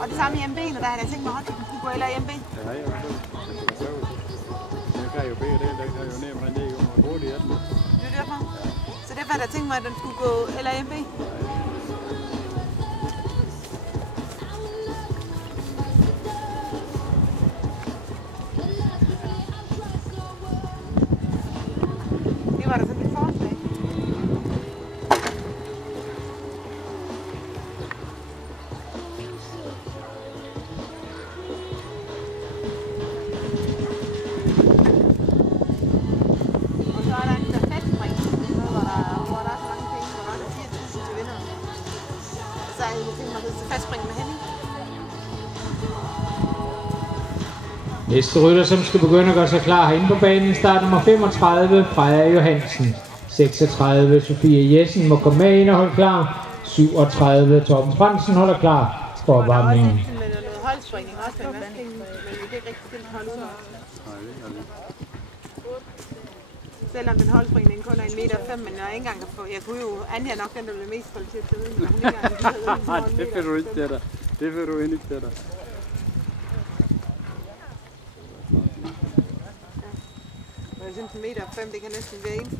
Og det samme i MB'en, og der havde jeg tænkt mig, at den skulle gå eller i MB. Ja, jeg kan jo bede det, den kan jo nemmere ned og hurtigt den. Det er derfor. Så derfor havde jeg tænkt mig, at den skulle gå eller i MB. Det var der sådan et forslag. Næste rytter, som skal begynde at gøre sig klar herinde på banen, start nummer 35, Freja Johansen. 36, Sofie Jessen må komme med ind og holde klar. 37, Torben Fransen holder klar for opvarmningen. Selvom den holdspringning kun er 1,5 meter, men jeg ikke engang kan få... Jeg kunne jo... Anja nok den, der blev mest kvalitet til viden, men hun ikke engang Det får du ikke til dig. Det får du ikke til dig. Jeg synes, 1,5 meter, det kan næsten være eneste.